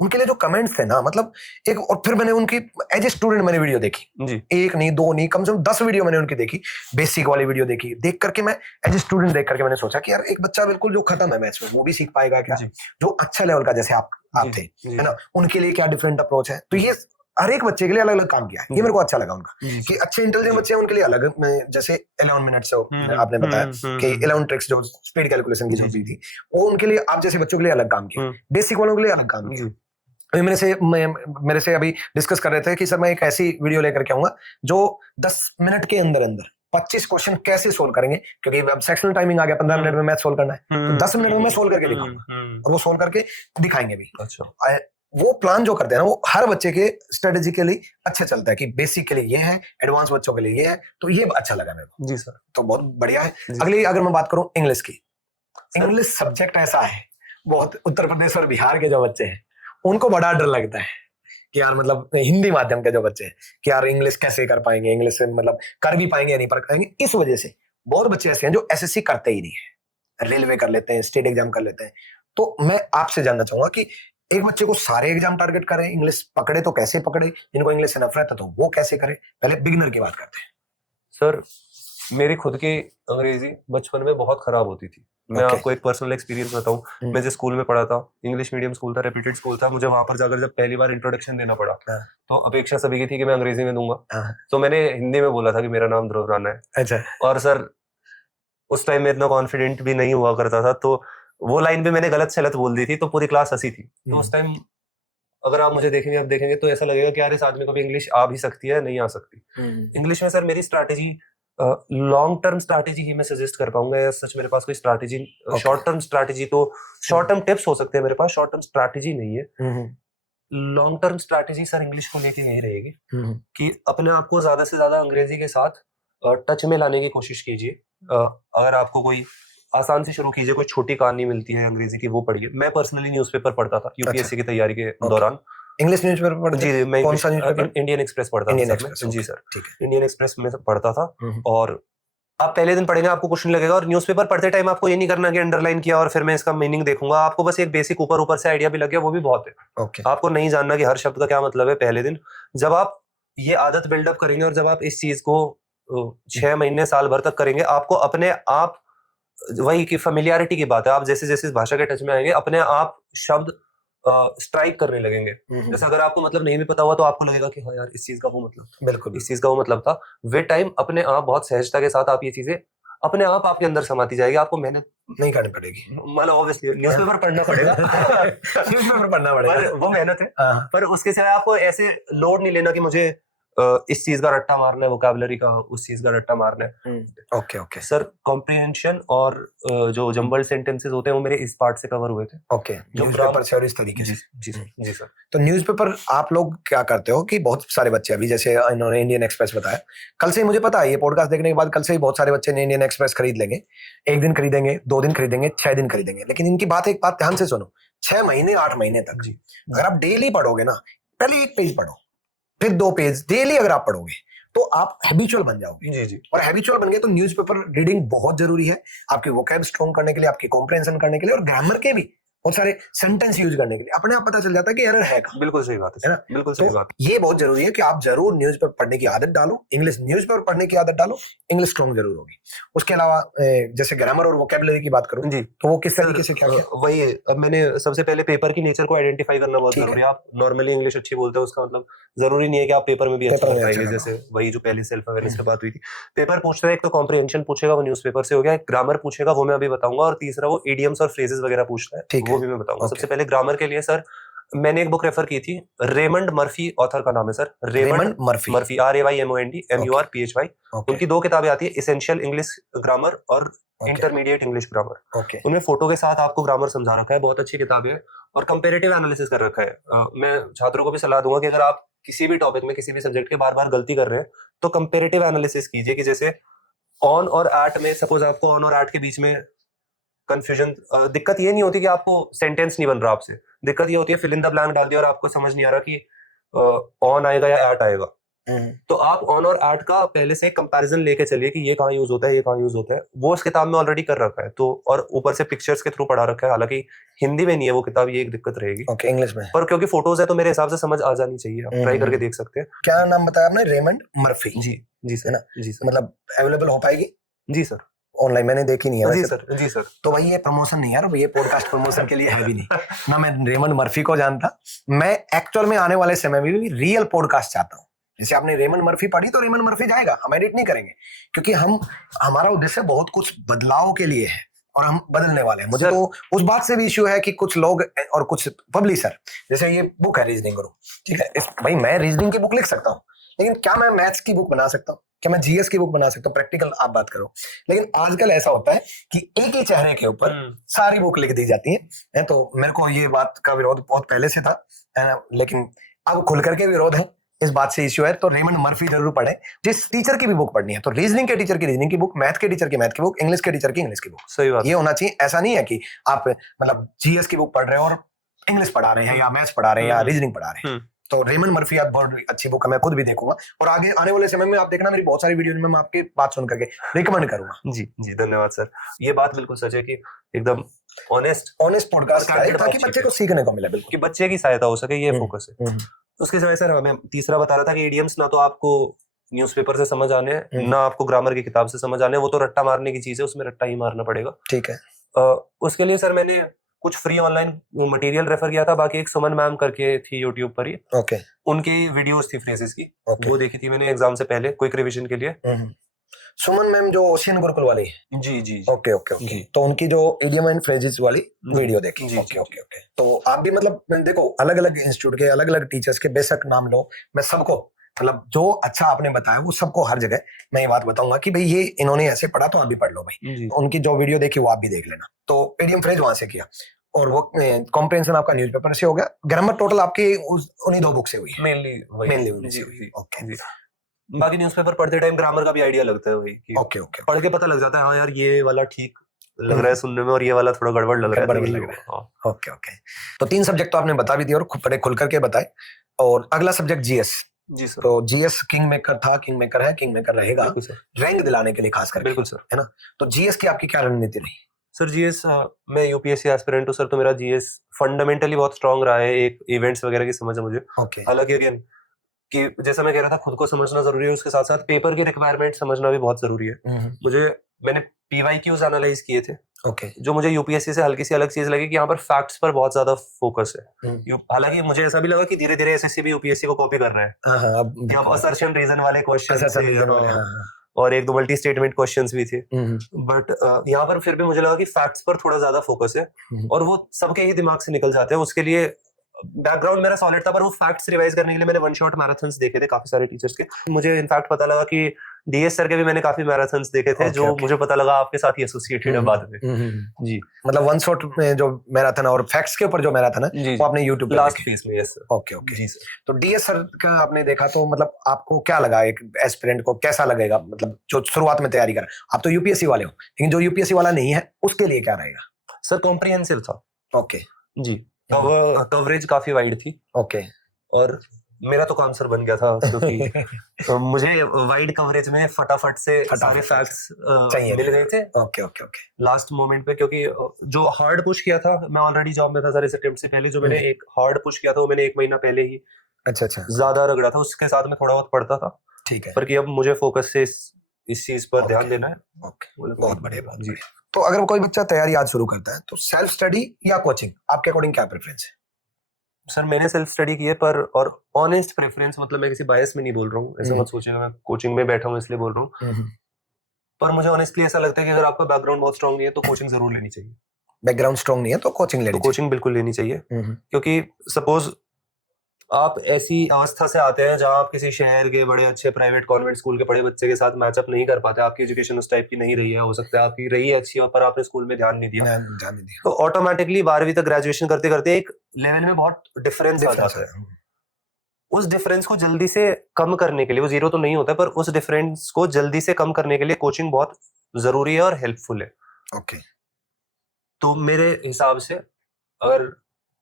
उनके लिए जो कमेंट्स थे ना, मतलब एक, और फिर मैंने उनकी एज ए स्टूडेंट मैंने वीडियो देखी जी। एक नहीं, दो नहीं, कम से कम 10 वीडियो मैंने उनकी देखी, बेसिक वाली वीडियो देखी। देख करके मैं एज ए स्टूडेंट देख करके मैंने सोचा कि यार एक बच्चा बिल्कुल जो खत्म है मैथ्स में, वो भी सीख पाएगा क्या? जो अच्छा लेवल का जैसे आप थे, है ना, उनके लिए क्या डिफरेंट अप्रोच है। तो ये हर एक बच्चे के लिए अलग अलग काम किया है, ये मेरे को अच्छा लगा उनका, कि अच्छे इंटेलिजेंट बच्चे हैं उनके लिए अलग, जैसे 11 मिनट्स आपने बताया कि 11 ट्रिक्स जो स्पीड कैलकुलेशन की जो भी थी, वो उनके लिए, आप जैसे बच्चों के लिए अलग काम किया, बेसिक वालों के लिए अलग काम किया। अभी मेरे से अभी डिस्कस कर रहे थे कि सर मैं एक ऐसी वीडियो लेकर के आऊंगा जो 10 मिनट के अंदर अंदर 25 क्वेश्चन कैसे सोल्व करेंगे, क्योंकि अब सेक्शनल टाइमिंग आ गया, 15 मिनट में मैथ सोल्व करना है, तो 10 मिनट में मैं सोल्व करके दिखाऊंगा, और वो सोल्व करके दिखाएंगे भी। अच्छा। वो प्लान जो करते हैं ना, वो हर बच्चे के स्ट्रेटेजी के लिए अच्छा चलता है, कि बेसिक के लिए ये है, एडवांस बच्चों के लिए ये है, तो ये अच्छा लगा मेरे को। जी सर। तो बहुत बढ़िया है। अगली अगर मैं बात करूं इंग्लिश की, इंग्लिश सब्जेक्ट ऐसा है, बहुत उत्तर प्रदेश और बिहार के जो बच्चे हैं उनको बड़ा डर लगता है कि यार, मतलब हिंदी माध्यम के जो बच्चे हैं कि यार इंग्लिश कैसे कर पाएंगे, इंग्लिश से मतलब कर भी पाएंगे या नहीं कर पाएंगे। इस वजह से बहुत बच्चे ऐसे हैं जो एसएससी करते ही नहीं है, रेलवे कर लेते हैं, स्टेट एग्जाम कर लेते हैं। तो मैं आपसे जानना चाहूंगा कि एक बच्चे को सारे एग्जाम टारगेट करें, इंग्लिश पकड़े तो कैसे पकड़े, जिनको इंग्लिश से नफरत है तो वो कैसे करे? पहले बिगिनर की बात करते हैं। सर मेरी खुद की अंग्रेजी बचपन में बहुत खराब होती थी। मैं आपको एक पर्सनल एक्सपीरियंस बताऊं, मैं जिस स्कूल में पढ़ा था, इंग्लिश मीडियम स्कूल था, रेप्यूटेड स्कूल था, मुझे वहां पर जाकर जब पहली बार इंट्रोडक्शन देना पड़ा, तो अपेक्षा सभी की थी कि मैं अंग्रेजी में दूंगा, तो मैंने हिंदी में बोला था कि मेरा नाम ध्रुव राणा है। अच्छा। और सर उस टाइम में इतना कॉन्फिडेंट भी नहीं हुआ करता था, तो वो लाइन भी मैंने गलत सलत बोल दी थी, तो पूरी क्लास हंसी थी। तो उस टाइम अगर आप मुझे देखेंगे तो ऐसा लगेगा कि यार इस आदमी को भी इंग्लिश आ भी सकती है, नहीं आ सकती। इंग्लिश में सर मेरी स्ट्रैटेजी, लॉन्ग टर्म स्ट्रैटेजी ही मैं सजेस्ट कर पाऊंगा, सच मेरे पास कोई स्ट्रैटेजी, शॉर्ट टर्म स्ट्रैटेजी तो शॉर्ट टर्म टिप्स हो सकते हैं मेरे पास, शॉर्ट टर्म स्ट्रैटेजी नहीं है। Long term strategy sir English को लेके यही रहेगी कि अपने आप को ज्यादा से ज्यादा अंग्रेजी के साथ टच में लाने की कोशिश कीजिए। अगर आपको कोई आसान से शुरू कीजिए, कोई छोटी कहानी मिलती है अंग्रेजी की वो पढ़िए। मैं पर्सनली न्यूज़पेपर पढ़ता था यूपीएससी की तैयारी के दौरान। इंग्लिश न्यूज़पेपर पढ़ते? जी, मैं कौन सा न्यूज़पेपर? इंडियन एक्सप्रेस पढ़ता था। जी सर, ठीक है। इंडियन एक्सप्रेस में पढ़ता था। और आप पहले दिन पढ़ेंगे आपको कुछ नहीं लगेगा, और न्यूज़पेपर पढ़ते टाइम आपको ये नहीं करना कि अंडरलाइन किया और फिर मैं इसका मीनिंग देखूंगा। आपको बस एक बेसिक ऊपर से आइडिया भी लग गया, वो भी बहुत है। आपको नहीं जानना कि हर शब्द का क्या मतलब है पहले दिन। जब आप ये आदत बिल्डअप करेंगे और जब आप इस चीज को 6 महीने साल भर तक करेंगे, आपको अपने आप, वही की फेमिलियरिटी की बात है, आप जैसे जैसे इस भाषा के टच में आएंगे अपने आप शब्द स्ट्राइक करने लगेंगे। जैसे अगर आपको मतलब नहीं भी पता हुआ तो आपको लगेगा कि हाँ यार इस चीज का वो मतलब, बिल्कुल इस चीज का वो मतलब था। विद टाइम अपने आप बहुत सहजता के साथ आप ये चीजें अपने आप आपके अंदर समाती जाएगी, आपको मेहनत नहीं करनी पड़ेगी। मतलब ऑब्वियसली न्यूज़पेपर पढ़ना पड़ेगा, न्यूज़पेपर पढ़ना पड़ेगा, वो मेहनत है। पर उसके सिवाय आपको ऐसे लोड नहीं लेना कि मुझे इस चीज का रट्टा मारना है, वोकैबुलरी का, उस चीज का रट्टा मारना है। ओके सर कॉम्प्रिहेंशन और जो जंबल सेंटेंसेस होते हैं वो मेरे इस पार्ट से कवर हुए थे। ओके, न्यूज़पेपर से और इस तरीके से। जी सर। तो न्यूज़पेपर आप लोग क्या करते हो कि बहुत सारे बच्चे, अभी जैसे इन्होंने इंडियन एक्सप्रेस बताया, कल से ही मुझे पता है ये पॉडकास्ट देखने के बाद कल से ही बहुत सारे बच्चे ने इंडियन एक्सप्रेस खरीद लेंगे। 1 दिन खरीदेंगे, 2 दिन खरीदेंगे, 6 दिन खरीदेंगे। लेकिन इनकी बात, एक बात ध्यान से सुनो, 6 महीने 8 महीने तक अगर आप डेली पढ़ोगे ना, पहले 1 पेज पढ़ो, फिर 2 पेज डेली अगर आप पढ़ोगे तो आप हैबिचुअल बन जाओगे। जी। और हैबिचुअल बन गए तो न्यूज़पेपर रीडिंग बहुत जरूरी है आपके वोकैब स्ट्रॉन्ग करने के लिए, आपकी कॉम्प्रिहेंशन करने के लिए, और ग्रामर के भी बहुत सारे सेंटेंस यूज करने के लिए अपने आप पता चल जाता है कि एरर है कहाँ। बिल्कुल सही बात है ना, बिल्कुल सही बात। ये बहुत जरूरी है कि आप जरूर न्यूज़पेपर पढ़ने की आदत डालो, इंग्लिश न्यूज़पेपर पढ़ने की आदत डालो, इंग्लिश स्ट्रॉन्ग जरूर होगी। उसके अलावा जैसे ग्रामर और वोकैबुलरी की बात करूं जी, तो वो किस तरीके से क्या है? वही अब मैंने सबसे पहले पेपर की नेचर को आइडेंटिफाई करना बहुत जरूरी है। आप नॉर्मली इंग्लिश अच्छी बोलते हो, उसका मतलब जरूरी नहीं है कि आप पेपर में भी अच्छा कर पाएंगे। जैसे वही जो पहले सेल्फ अवेयरनेस की बात हुई थी, पेपर पूछता है, एक तो कॉम्प्रिहेंशन पूछेगा, वो न्यूज़पेपर से हो गया, ग्रामर पूछेगा, वो मैं अभी बताऊंगा, और तीसरा वो इडियम्स और फ्रेजेस वगैरह पूछता है, वो भी मैं बताऊंगा। सबसे पहले ग्रामर के लिए सर मैंने एक बुक रेफर की थी, रेमंड मर्फी ऑथर का नाम है sir, Raymond Murphy. Murphy RAYMOND MURPHY। उनकी 2 किताबें आती है, इसेंशियल इंग्लिश ग्रामर और इंटरमीडिएट इंग्लिश ग्रामर। उनमें फोटो के साथ आपको ग्रामर समझा रखा है, बहुत अच्छी किताब है और कंपैरेटिव एनालिसिस कर रखा है। मैं छात्रों को भी सलाह दूंगा कि अगर आप किसी भी टॉपिक में किसी भी सब्जेक्ट के बार बार गलती कर रहे हैं तो कंपैरेटिव एनालिसिस कीजिए कि जैसे ऑन और एट में सपोज आपको ऑन और एट के बीच में कंफ्यूजन, दिक्कत ये नहीं होती कि आपको सेंटेंस नहीं बन रहा आपसे, दिक्कत ये होती है फिल इन द ब्लैंक डाल दिया और आपको समझ नहीं आ रहा कि ऑन आएगा या एट आएगा। तो आप ऑन और एट का पहले से कंपैरिजन लेके चलिए कि ये कहाँ यूज होता है, ये कहाँ यूज होता है, वो उस किताब में ऑलरेडी कर रखा है। तो और ऊपर से पिक्चर्स के थ्रू पढ़ा रखा है, हालांकि हिंदी में नहीं है वो किताब, ये एक दिक्कत रहेगी। इंग्लिश में, पर क्योंकि फोटोज है तो मेरे हिसाब से समझ आ जानी चाहिए, आप ट्राई करके देख सकते हैं। क्या नाम बताया आपने? Raymond Murphy. जी सर, जी सर। मतलब अवेलेबल हो पाएगी? जी सर, ऑनलाइन मैंने देखी नहीं है। जी सर, जी सर। तो भाई ये प्रमोशन नहीं यार, ये पॉडकास्ट प्रमोशन के लिए है भी नहीं ना। मैं रेमंड मर्फी को जानता, मैं एक्चुअल में आने वाले समय में भी रियल पॉडकास्ट चाहता हूँ। जैसे आपने रेमंड मर्फी पढ़ी तो रेमंड मर्फी जाएगा, हम एडिट नहीं करेंगे क्योंकि हमारा उद्देश्य बहुत कुछ बदलाव के लिए है और हम बदलने वाले हैं। मुझे तो उस बात से भी इश्यू है कि कुछ लोग और कुछ पब्लिशर, जैसे ये बुक है रीजनिंग गुरु, ठीक है, भाई मैं रीजनिंग की बुक लिख सकता हूँ, लेकिन क्या मैं मैथ्स की बुक बना सकता हूँ? क्या मैं जीएस की बुक बना सकता हूँ? प्रैक्टिकल आप बात करो। लेकिन आजकल ऐसा होता है कि एक ही चेहरे के ऊपर सारी बुक लिख दी जाती है। तो मेरे को ये बात का विरोध बहुत पहले से था, लेकिन अब खुल करके विरोध है, इस बात से इश्यू है। तो रेमंड मर्फी जरूर पढ़े। जिस टीचर की भी बुक पढ़नी है तो रीजनिंग के टीचर की रीजनिंग की बुक, मैथ के टीचर की मैथ की बुक, इंग्लिश के टीचर की इंग्लिश की बुक, सही बात। ये होना चाहिए। ऐसा नहीं है कि आप मतलब जीएस की बुक पढ़ रहे हो और इंग्लिश पढ़ा रहे हैं या मैथ्स पढ़ा रहे हैं या रीजनिंग पढ़ा रहे हैं। तो रेमंड मर्फी आप बहुत अच्छी बुक है, मैं खुद भी देखूंगा और आगे आने वाले समय में आप देखना मेरी बहुत सारी वीडियो में मैं आपकी बात सुन करके रिकमेंड करूंगा। जी जी, धन्यवाद सर। ये बात बिल्कुल सच है कि एकदम ऑनेस्ट पॉडकास्ट ताकि बच्चे को सीखने को मिले, बिल्कुल कि बच्चे की सहायता हो सके, ये फोकस है। उसके समय सर मैं तीसरा बता रहा था कि इडियम्स ना तो आपको न्यूज़पेपर से समझ आने हैं ना आपको ग्रामर की किताब से समझ आने, वो तो रट्टा मारने की चीज है, उसमें रट्टा ही मारना पड़ेगा। ठीक है। उसके लिए सर मैंने कुछ फ्री ऑनलाइन मटेरियल रेफर किया था, बाकी एक सुमन मैम करके थी यूट्यूब पर ही, ओके, उनकी वीडियोस थी फ्रेजेस की, वो देखी थी मैंने एग्जाम से पहले क्विक रिवीजन के लिए। सुमन मैम जो ओशियन गुरुकुल वाली है? जी जी, ओके ओके ओके। तो उनकी जो इडियम एंड फ्रेजेस वाली वीडियो देखी। Okay okay okay. तो आप भी मतलब देखो अलग अलग इंस्टीट्यूट के अलग अलग टीचर्स के बेशक नाम लो, मैं सबको मतलब जो अच्छा आपने बताया वो सबको हर जगह मैं ये बात बताऊंगा कि भाई ये इन्होंने ऐसे पढ़ा तो आप भी पढ़ लो भाई। उनकी जो वीडियो देखी वो आप भी देख लेना। तो इडियम फ्रेज वहां से किया और वो कॉम्प्रिहेंशन आपका न्यूज़पेपर से हो गया, ग्रामर टोटल आपकी उन्हीं 2 बुक से हुई, मेनली। ओके। बाकी न्यूज़पेपर पढ़ते टाइम ग्रामर का भी आइडिया लगता है भाई, ओके ओके, पढ़ के पता लग जाता है हाँ यार ये वाला ठीक लग रहा है सुनने में और ये वाला थोड़ा गड़बड़ लग रहा है। Okay okay. तो 3 सब्जेक्ट तो आपने बता भी दिए और बड़े खुल करके बताए। और अगला सब्जेक्ट जीएस। जी सर। तो जीएस किंग मेकर था, किंग मेकर है, किंग मेकर रहेगा रैंक दिलाने के लिए खास करके। बिल्कुल सर, है ना। तो जीएस की आपकी क्या रणनीति रही? सर जीएस मैं यूपीएससी एस्पिरेंट हूँ सर, तो मेरा जीएस फंडामेंटली बहुत स्ट्रांग रहा है। एक इवेंट्स वगैरह की समझ है मुझे। हालांकि अगेन कि जैसा मैं कह रहा था खुद को समझना जरूरी है, उसके साथ साथ पेपर की रिक्वायरमेंट समझना भी बहुत जरूरी है। मैंने पीवाईक्यूज एनालाइज किए थे, जो मुझे यूपीएससी से हल्की सी अलग चीज लगी कि यहाँ पर फैक्ट्स पर बहुत ज्यादा फोकस है। हालांकि मुझे ऐसा भी लगा कि धीरे धीरे एसएससी भी यूपीएससी को कॉपी कर रहा है। अब असर्शन रीजन वाले क्वेश्चन और एक दो मल्टी स्टेटमेंट क्वेश्चंस भी थे, बट यहाँ पर फिर भी मुझे लगा कि फैक्ट्स पर थोड़ा ज्यादा फोकस है और वो सबके ही दिमाग से निकल जाते हैं। उसके लिए बैकग्राउंड मेरा सॉलिड था, पर वो फैक्ट्स रिवाइज करने के लिए मैंने वन शॉट मैराथन्स देखे थे काफी सारे टीचर्स के। मुझे इनफैक्ट पता लगा कि डीएस सर के भी मैंने काफी मैराथन्स देखे थे, जो मुझे पता लगा आपके साथ ही एसोसिएटेड है बाद में। जी, मतलब वन शॉट में जो मैराथन और फैक्ट्स के ऊपर जो मैराथन है वो आपने यूट्यूब पे लास्ट फेज में। Yes sir. ओके ओके जी सर। तो डीएस सर का आपने देखा तो मतलब आपको क्या लगा, एक एस्पिरेंट को कैसा लगेगा, मतलब जो शुरुआत में तैयारी कर, आप तो यूपीएससी वाले हो, लेकिन जो यूपीएससी वाला नहीं है उसके लिए क्या रहेगा? सर कॉम्प्रिहेंसिव था। ओके जी, कवरेज काफी वाइड थी। ओके। और मेरा तो काम सर बन गया था क्योंकि मुझे वाइड कवरेज में फटाफट से सारे फैक्ट्स मिल गए थे। Okay okay okay. Last moment पे, क्योंकि जो हार्ड पुश किया था, मैं ऑलरेडी जॉब में था सर इस अटेम्प्ट से पहले, जो मैंने एक हार्ड पुश किया था वो मैंने 1 महीना पहले ही अच्छा ज्यादा रगड़ा था, उसके साथ में थोड़ा बहुत पढ़ता था। ठीक है। पर कि अब मुझे फोकस से इस चीज पर ध्यान देना है। बहुत बढ़िया जी। तो अगर कोई बच्चा तैयारी आज शुरू करता है तो सेल्फ स्टडी या कोचिंग, आपके अकॉर्डिंग क्या प्रेफरेंस है? सर मैंने सेल्फ स्टडी की है, पर और ऑनेस्ट प्रेफरेंस, मतलब मैं किसी बायस में नहीं बोल रहा हूँ, ऐसे मत सोचिएगा मैं कोचिंग में बैठा हूँ इसलिए बोल रहा हूँ। पर मुझे ऑनेस्टली ऐसा लगता है कि अगर आपका बैकग्राउंड बहुत स्ट्रांग नहीं है तो कोचिंग जरूर लेनी चाहिए। बैकग्राउंड स्ट्रांग नहीं है तो कोचिंग तो लेनी कोचिंग बिल्कुल लेनी चाहिए, चाहिए। क्योंकि सपोज आप ऐसी अवस्था से आते हैं जहां आप किसी शहर के बड़े अच्छे प्राइवेट कॉन्वेंट स्कूल के पढ़े बच्चे के साथ मैचअप नहीं कर पाते, आपकी एजुकेशन उस टाइप की नहीं रही है, हो सकता है आपकी रही है अच्छी पर आपने स्कूल में ध्यान नहीं दिया, मैं जाने दिया तो ऑटोमेटिकली 12वीं तक ग्रेजुएशन करते करते एक लेवल में बहुत डिफरेंस आ जाता है। उस डिफरेंस को जल्दी से कम करने के लिए, वो जीरो तो नहीं होता पर उस डिफरेंस को जल्दी से कम करने के लिए कोचिंग बहुत जरूरी है और हेल्पफुल है। ओके। तो मेरे हिसाब से अगर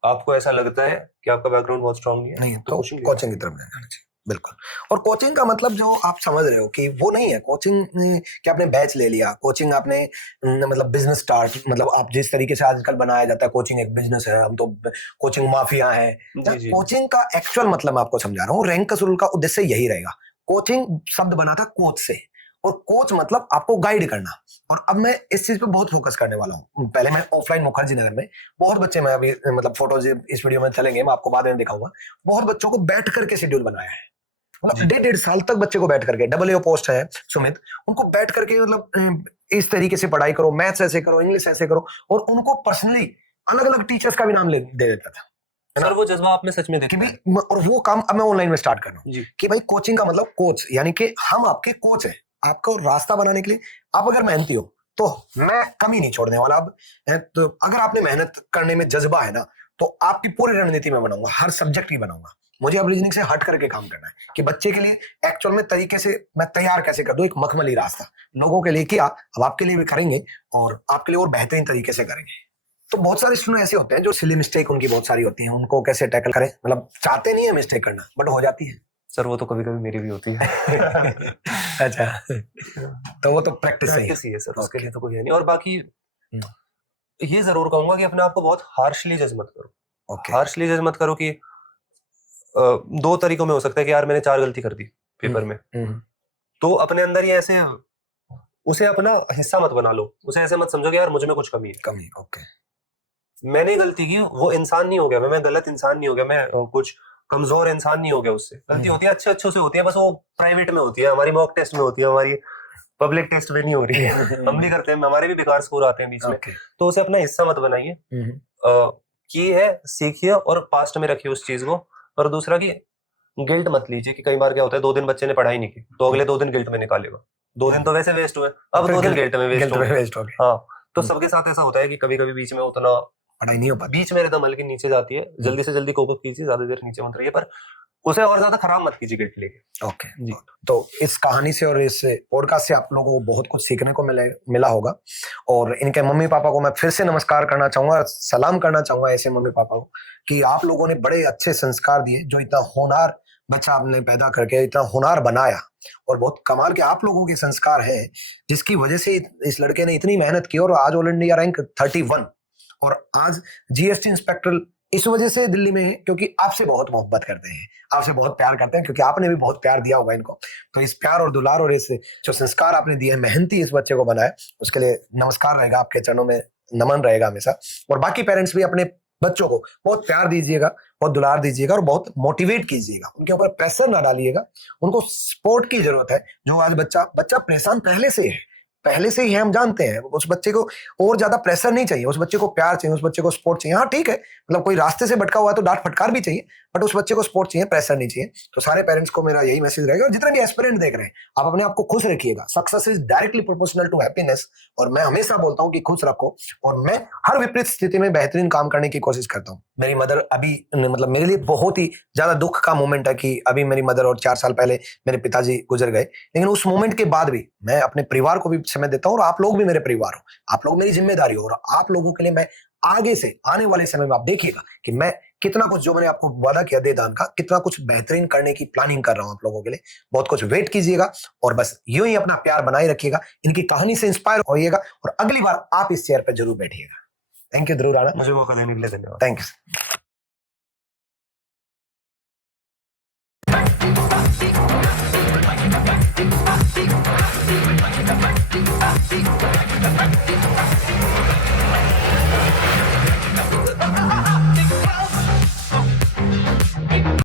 आपको ऐसा लगता है कि आपका बैकग्राउंड बहुत स्ट्रांग नहीं है, नहीं तो कोचिंग कोचिंग की तरफ जाना चाहिए, बिल्कुल। और कोचिंग का मतलब जो आप समझ रहे हो कि वो नहीं है कोचिंग कि आपने बैच ले लिया, कोचिंग आपने मतलब बिजनेस स्टार्ट, मतलब आप जिस तरीके से आजकल बनाया जाता है कोचिंग एक बिजनेस है, हम तो कोचिंग माफिया है। जी। कोचिंग का एक्चुअल मतलब मैं आपको समझा रहा हूँ, रैंक कसूल का उद्देश्य यही रहेगा। कोचिंग शब्द बना था कोच से, और कोच मतलब आपको गाइड करना। और अब मैं इस चीज पे बहुत फोकस करने वाला हूँ। पहले मैं ऑफलाइन मुखर्जी नगर में बहुत बच्चे, मैं अभी मतलब फोटोज इस वीडियो में चलेंगे, मैं आपको बाद में दिखाऊंगा, बहुत बच्चों को बैठ करके शेड्यूल बनाया है, मतलब 1.5 साल तक बच्चे को बैठ करके, AA पोस्ट है सुमित, उनको बैठ करके मतलब इस तरीके से पढ़ाई करो, मैथ्स ऐसे करो, इंग्लिश ऐसे करो, और उनको पर्सनली अलग अलग टीचर्स का भी नाम दे देता था सर। वो जज्बा आप में सच में कि देखते भी, हैं। और वो काम अब मैं ऑनलाइन में स्टार्ट कर रहा हूँ जी। कि भाई कोचिंग का मतलब कोच, यानी कि हम आपके कोच हैं, आपको रास्ता बनाने के लिए। आप अगर मेहनती हो तो मैं कमी नहीं छोड़ने वाला। अब तो अगर आपने मेहनत करने में जज्बा है ना, तो आपकी पूरी रणनीति में बनाऊंगा, हर सब्जेक्ट की बनाऊंगा। मुझे अब रीजनिंग से हट करके काम करना है कि बच्चे के लिए एक्चुअल में तरीके से मैं तैयार कैसे कर दूं, एक मखमली रास्ता लोगों के लिए किया, अब आपके लिए भी करेंगे और आपके लिए और बेहतरीन तरीके से करेंगे। तो बहुत सारे स्टूडेंट ऐसे होते हैं जो सिली मिस्टेक उनकी बहुत सारी होती हैं, उनको कैसे टैकल करें, मतलब चाहते नहीं है मिस्टेक करना बट हो जाती है। सर वो तो कभी कभी मेरी भी होती है। अच्छा, तो वो तो प्रैक्टिस प्रैक्टिस ही है सर, उसके लिए तो कोई है नहीं। और बाकी ये जरूर कहूंगा कि अपने आप को बहुत हार्शली जज मत करो। हार्शली जज मत करो कि 2 तरीकों में हो सकता है कि यार मैंने 4 गलती कर दी पेपर में, तो अपने अंदर ये ऐसे उसे अपना हिस्सा मत बना लो, उसे ऐसे मत समझो कि यार मुझ में कुछ कमी है। ओके, मैंने गलती की, वो इंसान नहीं हो गया मैं गलत इंसान नहीं हो गया, मैं कुछ कमजोर इंसान नहीं हो गया। उससे गलती होती है, अच्छे से होती है, बस वो प्राइवेट में होती है, हमारी मॉक टेस्ट में होती है, हमारी पब्लिक टेस्ट में नहीं हो रही है। हम भी करते हैं, हमारे भी बेकार स्कोर आते हैं बीच में। तो उसे अपना हिस्सा मत बनाइए, की है सीखिए और पास्ट में रखिए उस चीज को। और दूसरा कि गिल्ट मत लीजिए कि कई बार क्या होता है 2 दिन बच्चे ने पढ़ाई नहीं की तो अगले 2 दिन गिल्ट में निकालेगा, 2 दिन तो वैसे वेस्ट हुए, अब 2 दिन गिल्ट में वेस्ट हो गए। हाँ, तो सबके साथ ऐसा होता है कि कभी कभी बीच में उतना पढ़ाई नहीं हो पाती, बीच में एकदम हल्की नीचे जाती है। जल्दी से जल्दी कोप कीजिए, ज्यादा देर नीचे मत रहिए, पर उसे और ज्यादा खराब मत कीजिए गिल्ट लेके। ओके जी। तो इस कहानी से और इस पॉडकास्ट से आप लोगों को बहुत कुछ सीखने को मिला होगा। और इनके मम्मी पापा को मैं फिर से नमस्कार करना चाहूंगा, सलाम करना चाहूंगा ऐसे मम्मी पापा को कि आप लोगों ने बड़े अच्छे संस्कार दिए, जो इतना होनहार बच्चा आपने पैदा करके इतना होनहार बनाया। और बहुत कमाल के आप लोगों के संस्कार हैं, जिसकी वजह से इस लड़के ने इतनी मेहनत की और आज ऑल इंडिया रैंक 31 और आज जीएसटी इंस्पेक्टर इस वजह से दिल्ली में है क्योंकि आपसे बहुत मोहब्बत करते हैं, आपसे बहुत प्यार करते हैं, क्योंकि आपने भी बहुत प्यार दिया होगा इनको। तो इस प्यार और दुलार और इस जो संस्कार आपने दिए, मेहनती इस बच्चे को बनाया, उसके लिए नमस्कार रहेगा, आपके चरणों में नमन रहेगा हमेशा। और बाकी पेरेंट्स भी अपने बच्चों को बहुत प्यार दीजिएगा, बहुत दुलार दीजिएगा और बहुत मोटिवेट कीजिएगा, उनके ऊपर प्रेशर ना डालिएगा, उनको सपोर्ट की जरूरत है। जो आज बच्चा परेशान पहले से ही है, हम जानते हैं। उस बच्चे को और ज्यादा प्रेशर नहीं चाहिए, उस बच्चे को प्यार चाहिए, उस बच्चे को सपोर्ट चाहिए। हाँ ठीक है, मतलब कोई रास्ते से भटका हुआ है तो डांट फटकार भी चाहिए, बट उस बच्चे को सपोर्ट चाहिए, प्रेशर नहीं चाहिए। तो सारे पेरेंट्स को मेरा यही मैसेज रहेगा। और जितने भी एस्पिरेंट देख रहे हैं, आप अपने आप को खुश रखिएगा। Success is directly proportional to happiness. और मैं हमेशा बोलता हूँ कि खुश रखो, और मैं हर विपरीत स्थिति में बेहतरीन काम करने की कोशिश करता हूँ। मेरी मदर अभी, मतलब मेरे लिए बहुत ही ज्यादा दुख का मोमेंट है कि अभी मेरी मदर और 4 साल पहले मेरे पिताजी गुजर गए, लेकिन उस मोमेंट के बाद भी मैं अपने परिवार को भी समय देता हूँ। और आप लोग भी मेरे परिवार हो, आप लोग मेरी जिम्मेदारी हो, और आप लोगों के लिए मैं आगे से आने वाले समय में आप देखिएगा कि मैं कितना कुछ, जो मैंने आपको वादा किया दे दान का, कितना कुछ बेहतरीन करने की प्लानिंग कर रहा हूं आप लोगों के लिए। बहुत कुछ वेट कीजिएगा और बस यूं ही अपना प्यार बनाए रखिएगा, इनकी कहानी से इंस्पायर होइएगा और अगली बार आप इस चेयर पर जरूर बैठिएगा। थैंक यू ध्रुव राणा, मुझे मौका देने के लिए धन्यवाद। Thank you. Thank you.